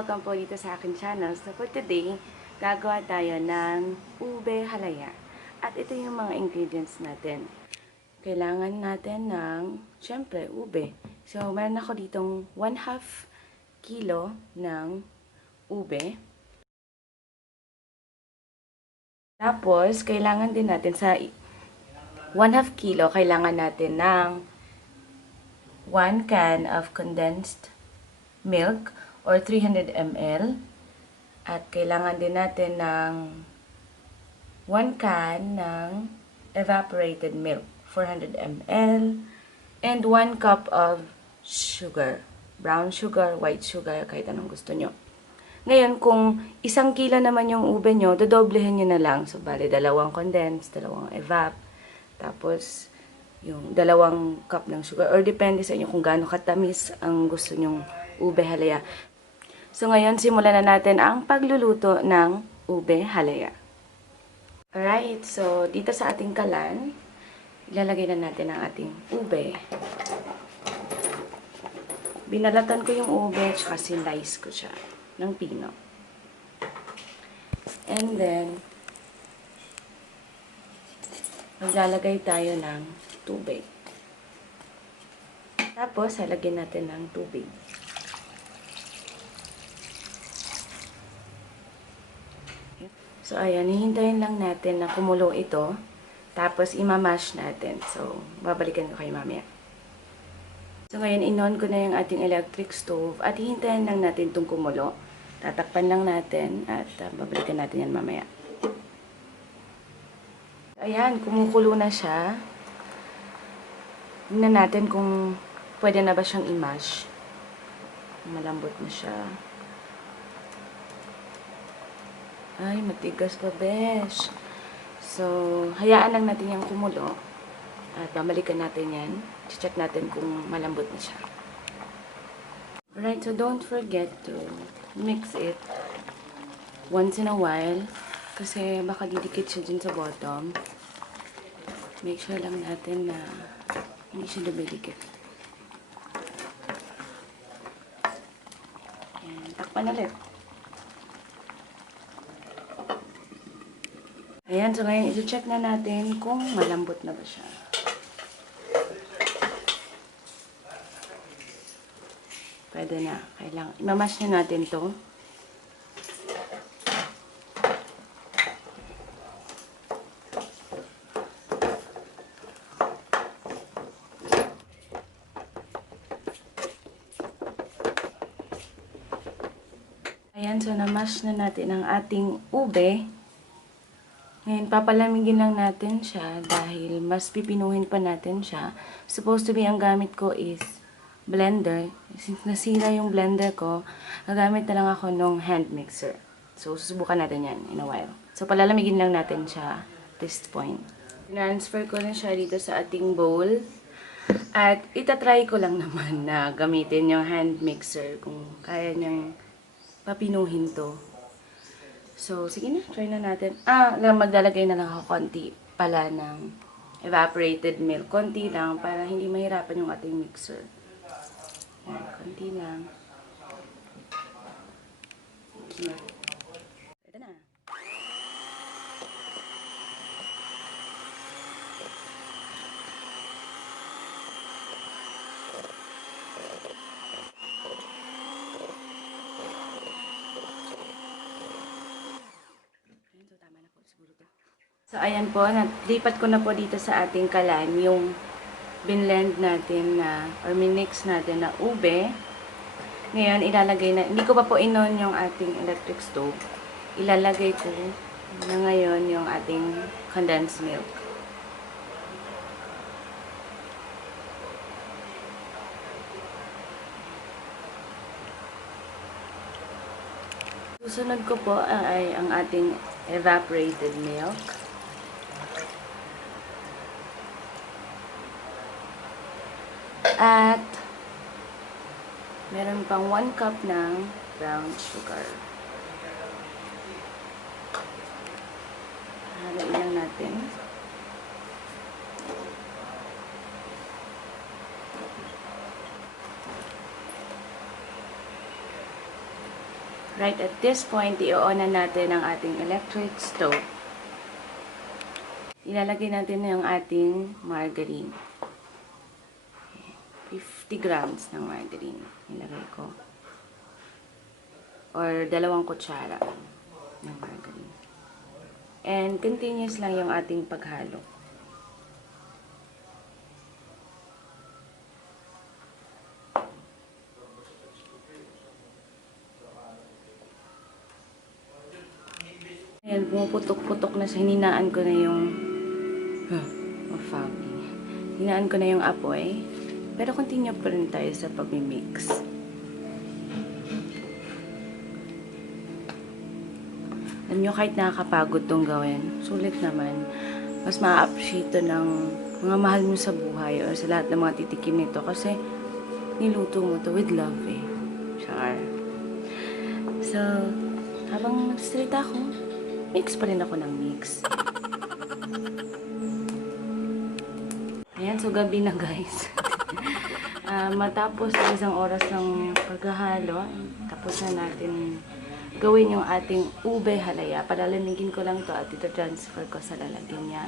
welcome po dito sa akin channel. So for today, gagawa tayo ng ube halaya. At ito yung mga ingredients natin. Kailangan natin ng, syempre, ube. So meron ako ditong 1/2 kilo ng ube. Tapos, kailangan din natin sa 1/2 kilo, kailangan natin ng 1 can of condensed milk or 300 ml. At kailangan din natin ng 1 can ng evaporated milk, 400 ml. And 1 cup of sugar. Brown sugar, white sugar, kahit anong gusto nyo. Ngayon, kung 1 kilo naman yung ube nyo, dodoblehin nyo na lang. So, bali, 2 condensed, 2 evap. Tapos, yung 2 cup ng sugar. Or depende sa inyo kung gaano katamis ang gusto nyong ube halaya. So, ngayon, simulan na natin ang pagluluto ng ube halaya. Alright, so, dito sa ating kalan, ilalagay na natin ang ating ube. Binalatan ko yung ube, tsaka slice ko siya ng pino. And then, maglalagay tayo ng tubig. Tapos, halagyan natin ng tubig. So, ayan, hihintayin lang natin na kumulo ito. Tapos, imamash natin. So, babalikan ko kayo mamaya. So, ngayon, in-on ko na yung ating electric stove. At hihintayin lang natin itong kumulo. Tatakpan lang natin at babalikan natin yan mamaya. So, ayan, kumukulo na siya. Tingnan natin kung pwede na ba siyang i-mash. Malambot na siya. Ay, matigas pa, besh. So, hayaan lang natin yung kumulo. At babalikan natin yan. Check natin kung malambot na siya. Alright, so don't forget to mix it once in a while. Kasi baka didikit siya dun sa bottom. Make sure lang natin na hindi siya dumidikit. Ayan, takpan ulit. Ayan, so ngayon i-check na natin kung malambot na ba siya. Pwede na. Kailangan. Imamash na natin to. Ayan, so namash na natin ang ating ube. Ngayon, papalamigin lang natin siya dahil mas pipinuhin pa natin siya. Supposed to be, ang gamit ko is blender. Since nasira yung blender ko, gagamit na lang ako ng hand mixer. So, susubukan natin yan in a while. So, palalamigin lang natin siya at this point. Transfer ko na siya dito sa ating bowl. At itatry ko lang naman na gamitin yung hand mixer kung kaya niyang papinuhin to. So, sige na, try na natin. Maglalagay na lang ako konti pala ng evaporated milk. Konti lang para hindi mahirapan yung ating mixer. Ayan, konti lang. Okay. Ito na. So, ayan po, lipat ko na po dito sa ating kalan yung binlend natin na, or minix natin na ube. Ngayon, ilalagay na, hindi ko pa po inon yung ating electric stove. Ilalagay ko na ngayon yung ating condensed milk. Susunod ko po ay ang ating evaporated milk. At meron pang 1 cup ng brown sugar. Haluin lang natin. Right at this point, i-on na natin ang ating electric stove. Ilalagay natin na yung ating margarine. 50 grams ng margarine. Ilagay ko. Or 2 kutsara ng margarine. And continuous lang yung ating paghalo. Ayan, pumuputok-putok na siya. Hininaan ko na yung foggy. Hinaan ko na yung apoy. Pero continue pa rin tayo sa pag-mix. Alam nyo, kahit nakakapagod tong gawin, sulit naman. Mas ma-appreciate to ng mga mahal mo sa buhay or sa lahat ng mga titikim nito kasi niluto mo to with love eh. Char. So, habang nagsasalita ako, mix pa rin ako ng mix. Ayan, so gabi na guys. Matapos ang isang oras ng paghahalo, tapos na natin gawin yung ating ube halaya. Palalamigin ko lang ito at ito transfer ko sa lalagyan niya.